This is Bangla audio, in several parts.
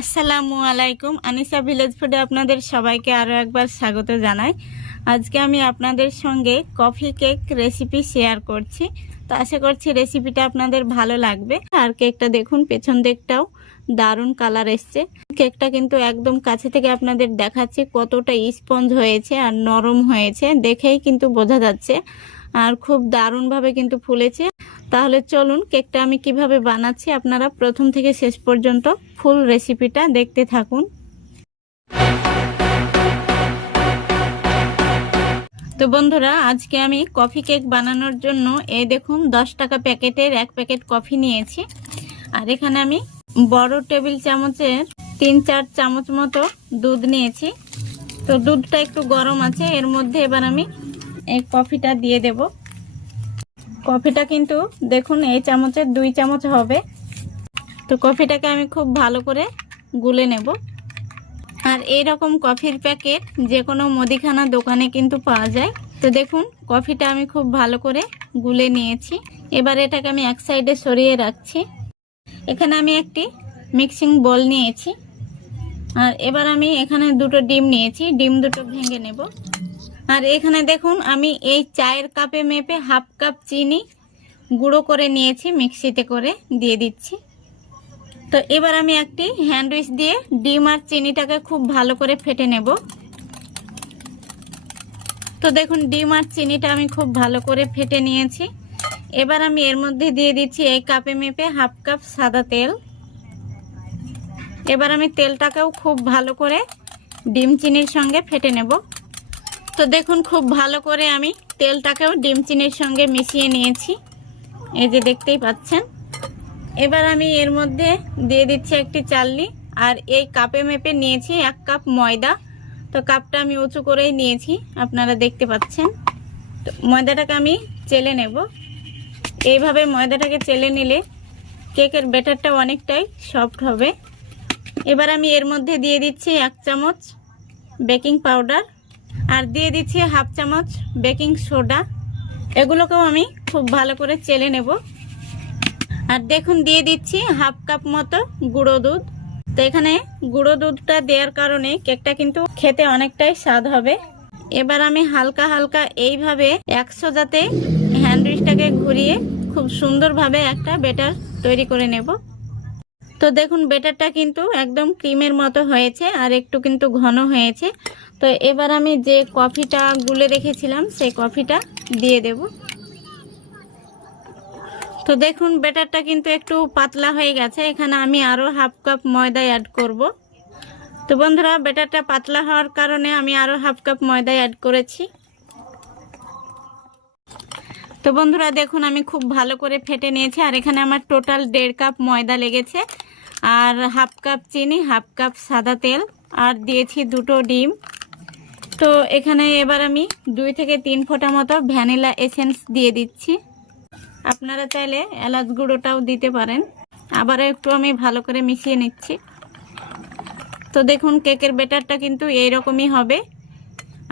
আসসালামু আলাইকুম। আনিসা ভিলেজ ফুডে আপনাদের সবাইকে আরও একবার স্বাগত জানাই। আজকে আমি আপনাদের সঙ্গে কফি কেক রেসিপি শেয়ার করছি। তো আশা করছি রেসিপিটা আপনাদের ভালো লাগবে। আর কেকটা দেখুন, পেছন দিকটাও দারুণ কালার এসছে। কেকটা কিন্তু একদম কাছে থেকে আপনাদের দেখাচ্ছি কতটা স্পঞ্জ হয়েছে আর নরম হয়েছে, দেখেই কিন্তু বোঝা যাচ্ছে। আর খুব দারুণভাবে কিন্তু ফুলেছে। তাহলে চলুন কেকটা আমি কিভাবে বানাচ্ছি আপনারা প্রথম থেকে শেষ পর্যন্ত ফুল রেসিপিটা দেখতে থাকুন। তো বন্ধুরা, আজকে আমি কফি কেক বানানোর জন্য এই দেখুন 10 টাকা প্যাকেটের 1 প্যাকেট কফি নিয়েছি। আর এখানে আমি বড় টেবিল চামচের 3-4 চামচ মতো দুধ নিয়েছি। তো দুধটা একটু গরম আছে, এর মধ্যে এবার আমি এই কফিটা দিয়ে দেব। কফিটা কিন্তু দেখুন এই চামচের 2 চামচ হবে। তো কফিটাকে আমি খুব ভালো করে গুলে নেব। আর এই রকম কফির প্যাকেট যে কোনো মুদিখানা দোকানে কিন্তু পাওয়া যায়। তো দেখুন কফিটা আমি খুব ভালো করে গুলে নিয়েছি। এবার এটাকে আমি এক সাইডে সরিয়ে রাখছি। এখানে আমি একটি মিক্সিং বোল নিয়েছি। আর এবার আমি এখানে 2টো ডিম নিয়েছি, ডিম দুটো ভেঙে নেব। আর এখানে দেখুন আমি এই চায়ের কাপে মেপে হাফ কাপ চিনি গুঁড়ো করে নিয়েছি, মিক্সিতে করে দিয়ে দিচ্ছি। তো এবার আমি একটি হ্যান্ড উইচ দিয়ে ডিম আর চিনিটাকে খুব ভালো করে ফেটে নেব। তো দেখুন ডিম আর চিনিটা আমি খুব ভালো করে ফেটে নিয়েছি। এবার আমি এর মধ্যে দিয়ে দিচ্ছি এই কাপে মেপে হাফ কাপ সাদা তেল। এবার আমি তেলটাকেও খুব ভালো করে ডিম চিনির সঙ্গে ফেটে নেব। তো দেখুন খুব ভালো করে আমি তেলটাকেও ডিম চিনির সঙ্গে মিশিয়ে নিয়েছি, এই যে দেখতেই পাচ্ছেন। এবার আমি এর মধ্যে দিয়ে দিচ্ছি একটি চালনি। আর এই কাপে মেপে নিয়েছি 1 কাপ ময়দা। তো কাপটা আমি উঁচু করেই নিয়েছি, আপনারা দেখতে পাচ্ছেন। তো ময়দাটাকে আমি চেলে নেব। এইভাবে ময়দাটাকে চেলে নিলে কেকের ব্যাটারটা অনেকটাই সফট হবে। এবার আমি এর মধ্যে দিয়ে দিচ্ছি 1 চামচ বেকিং পাউডার আর দিয়ে দিচ্ছি হাফ চামচ বেকিং সোডা। এগুলোকেও আমি খুব ভালো করে চেলে নেব। আর দেখুন দিয়ে দিচ্ছি হাফ কাপ মতো গুঁড়ো দুধ। তো এখানে গুঁড়ো দুধটা দেওয়ার কারণে কেকটা কিন্তু খেতে অনেকটাই স্বাদ হবে। এবার আমি হালকা হালকা এইভাবে 100 যাতে হ্যান্ড উইচটাকে ঘুরিয়ে খুব সুন্দরভাবে একটা ব্যাটার তৈরি করে নেব। তো দেখুন ব্যাটারটা কিন্তু একদম ক্রিমের মতো হয়েছে আর একটু কিন্তু ঘন হয়েছে। তো এবার আমি যে কফিটা গুলে রেখেছিলাম সেই কফিটা দিয়ে দেব। তো দেখুন ব্যাটারটা কিন্তু একটু পাতলা হয়ে গেছে। এখানে আমি আরও হাফ কাপ ময়দা অ্যাড করব। তো বন্ধুরা, ব্যাটারটা পাতলা হওয়ার কারণে আমি আরও হাফ কাপ ময়দা অ্যাড করেছি। তো বন্ধুরা দেখুন আমি খুব ভালো করে ফেটে নিয়েছি। আর এখানে আমার টোটাল 1.5 কাপ ময়দা লেগেছে। আর হাফ কাপ চিনি, হাফ কাপ সাদা তেল আর দিয়েছি 2টো ডিম। তো এখানে এবার আমি 2 থেকে 3 ফোঁটা মতো ভ্যানিলা এসেন্স দিয়ে দিচ্ছি। আপনারা চাইলে এলাচ গুঁড়োটাও দিতে পারেন। আবারও একটু আমি ভালো করে মিশিয়ে নিচ্ছি। তো দেখুন কেকের ব্যাটারটা কিন্তু এইরকমই হবে।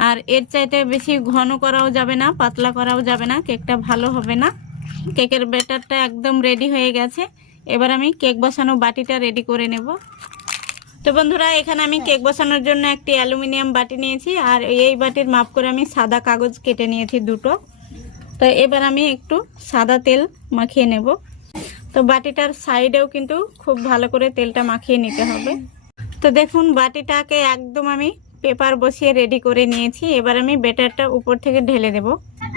আর এর চাইতে বেশি ঘন করাও যাবে না, পাতলা করাও যাবে না, কেকটা ভালো হবে না। কেকের ব্যাটারটা একদম রেডি হয়ে গেছে। এবার আমি কেক বসানো বাটিটা রেডি করে নেব। তো বন্ধুরা, এখানে আমি কেক বসানোর জন্য একটি অ্যালুমিনিয়াম বাটি নিয়েছি। আর এই বাটির মাপ করে আমি সাদা কাগজ কেটে নিয়েছি 2টো। তো এবার আমি একটু সাদা তেল মাখিয়ে নেব। তো বাটিটার সাইডেও কিন্তু খুব ভালো করে তেলটা মাখিয়ে নিতে হবে। তো দেখুন বাটিটাকে একদম আমি পেপার বসিয়ে রেডি করে নিয়েছি। এবার আমি ব্যাটারটা উপর থেকে ঢেলে দেব।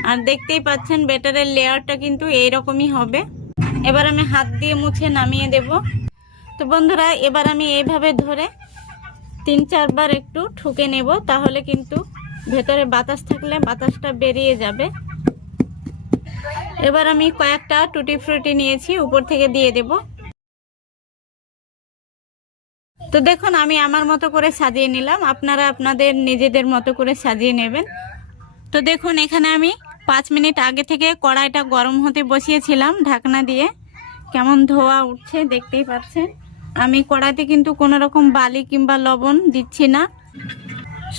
আর দেখতেই পাচ্ছেন ব্যাটারের লেয়ারটা কিন্তু এইরকমই হবে। এবার আমি হাত দিয়ে মুছে নামিয়ে দেব। তো বন্ধুরা, এবার আমি এইভাবে ধরে 3-4 বার একটু ঠুকে নেব, তাহলে কিন্তু ভেতরে বাতাস থাকলে বাতাসটা বেরিয়ে যাবে। এবার আমি কয়েকটা টুটি ফ্রুটি নিয়েছি, উপর থেকে দিয়ে দেব। তো দেখুন আমি আমার মতো করে সাজিয়ে নিলাম, আপনারা আপনাদের নিজেদের মতো করে সাজিয়ে নেবেন। তো দেখুন এখানে আমি 5 মিনিট আগে থেকে কড়াইটা গরম হতে বসিয়েছিলাম ঢাকনা দিয়ে। কেমন ধোয়া উঠছে দেখতেই পাচ্ছেন। আমি কড়াইতে কিন্তু কোনো রকম বালি কিংবা লবণ দিচ্ছি না,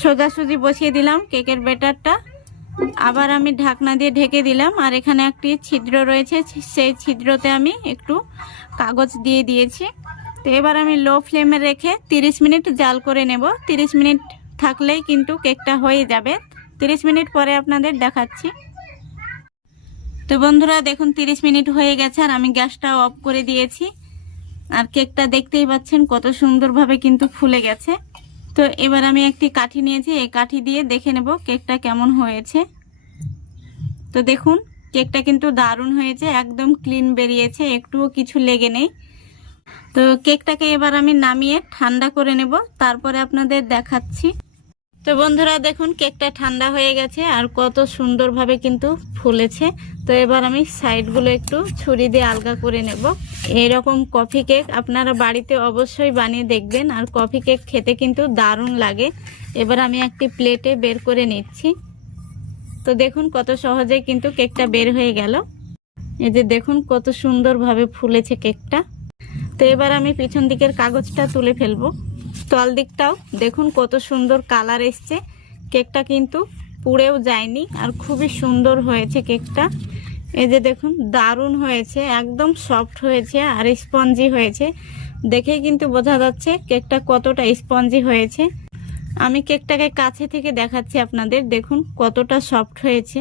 সোজাসুজি বসিয়ে দিলাম কেকের ব্যাটারটা। আবার আমি ঢাকনা দিয়ে ঢেকে দিলাম। আর এখানে একটি ছিদ্র রয়েছে, সেই ছিদ্রতে আমি একটু কাগজ দিয়ে দিয়েছি। তো এবার আমি লো ফ্লেমে রেখে 30 মিনিট জাল করে নেব। 30 মিনিট থাকলেই কিন্তু কেকটা হয়ে যাবে। 30 মিনিট পরে আপনাদের দেখাচ্ছি। তো বন্ধুরা দেখুন 30 মিনিট হয়ে গেছে আর আমি গ্যাসটা অফ করে দিয়েছি। আর কেকটা দেখতেই পাচ্ছেন কত সুন্দরভাবে কিন্তু ফুলে গেছে। তো এবার আমি একটি কাঠি নিয়েছি, এই কাঠি দিয়ে দেখে নেব কেকটা কেমন হয়েছে। তো দেখুন কেকটা কিন্তু দারুণ হয়েছে, একদম ক্লিন বেরিয়েছে, একটুও কিছু লেগে নেই। তো কেকটাকে এবার আমি নামিয়ে ঠান্ডা করে নেব, তারপরে আপনাদের দেখাচ্ছি। তো বন্ধুরা দেখুন কেকটা ঠান্ডা হয়ে গেছে আর কত সুন্দরভাবে কিন্তু ফুলেছে। তো এবার আমি সাইডগুলো একটু ছুরি দিয়ে আলগা করে নেব। এরকম কফি কেক আপনারা বাড়িতে অবশ্যই বানিয়ে দেখবেন, আর কফি কেক খেতে কিন্তু দারুণ লাগে। এবার আমি একটি প্লেটে বের করে নিচ্ছি। তো দেখুন কত সহজেই কিন্তু কেকটা বের হয়ে গেল। এই যে দেখুন কত সুন্দরভাবে ফুলেছে কেকটা। তো এবার আমি পিছন দিকের কাগজটা তুলে ফেলবো। তল দিকটাও দেখুন কত সুন্দর কালার এসছে, কেকটা কিন্তু পুড়েও যায়নি আর খুবই সুন্দর হয়েছে কেকটা। এই যে দেখুন দারুণ হয়েছে, একদম সফট হয়েছে আর স্পঞ্জি হয়েছে। দেখেই কিন্তু বোঝা যাচ্ছে কেকটা কতটা স্পঞ্জি হয়েছে। আমি কেকটাকে কাছে থেকে দেখাচ্ছি আপনাদের, দেখুন কতটা সফট হয়েছে।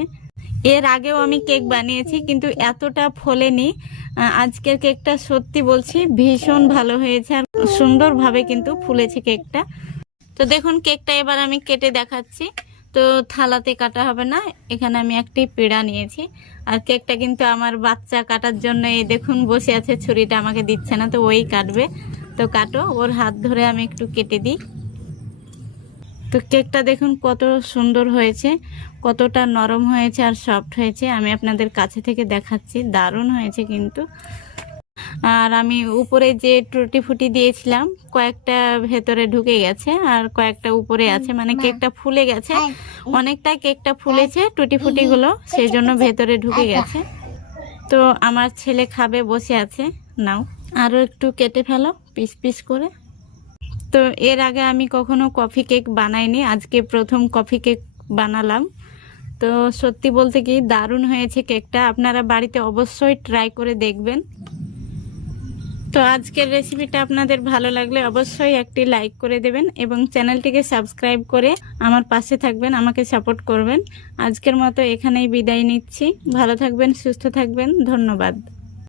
এর আগেও আমি কেক বানিয়েছি কিন্তু এতটা ফোলেনি। আজকের কেকটা সত্যি বলছি ভীষণ ভালো হয়েছে আর সুন্দরভাবে কিন্তু ফুলেছে কেকটা। তো দেখুন কেকটা এবার আমি কেটে দেখাচ্ছি। তো থালাতে কাটা হবে না, এখানে আমি একটি পেড়া নিয়েছি। আর কেকটা কিন্তু আমার বাচ্চা কাটার জন্য এই দেখুন বসে আছে, ছুরিটা আমাকে দিচ্ছে না, তো ওই কাটবে। তো কাটো, ওর হাত ধরে আমি একটু কেটে দিই। তো কেকটা দেখুন কত সুন্দর হয়েছে, কতটা নরম হয়েছে আর সফট হয়েছে। আমি আপনাদের কাছে থেকে দেখাচ্ছি, দারুণ হয়েছে কিন্তু। আর আমি উপরে যে টুটি ফুটি দিয়েছিলাম কয়েকটা ভেতরে ঢুকে গেছে আর কয়েকটা উপরে আছে, মানে কেকটা ফুলে গেছে অনেকটা, কেকটা ফুলেছে টুটি ফুটি গুলো সেই জন্য ভেতরে ঢুকে গেছে। তো আমার ছেলে খাবে বসে আছে, নাও আরো একটু কেটে ফেলো পিস পিস করে। তো এর আগে আমি কখনো কফি কেক বানাইনি, আজকে প্রথম কফি কেক বানালাম। তো সত্যি বলতে কি দারুণ হয়েছে কেকটা, আপনারা বাড়িতে অবশ্যই ট্রাই করে দেখবেন। তো আজকের রেসিপিটা আপনাদের ভালো লাগলে অবশ্যই একটি লাইক করে দেবেন এবং চ্যানেলটিকে সাবস্ক্রাইব করে আমার পাশে থাকবেন, আমাকে সাপোর্ট করবেন। আজকের মতো এখানেই বিদায় নিচ্ছি। ভালো থাকবেন, সুস্থ থাকবেন, ধন্যবাদ।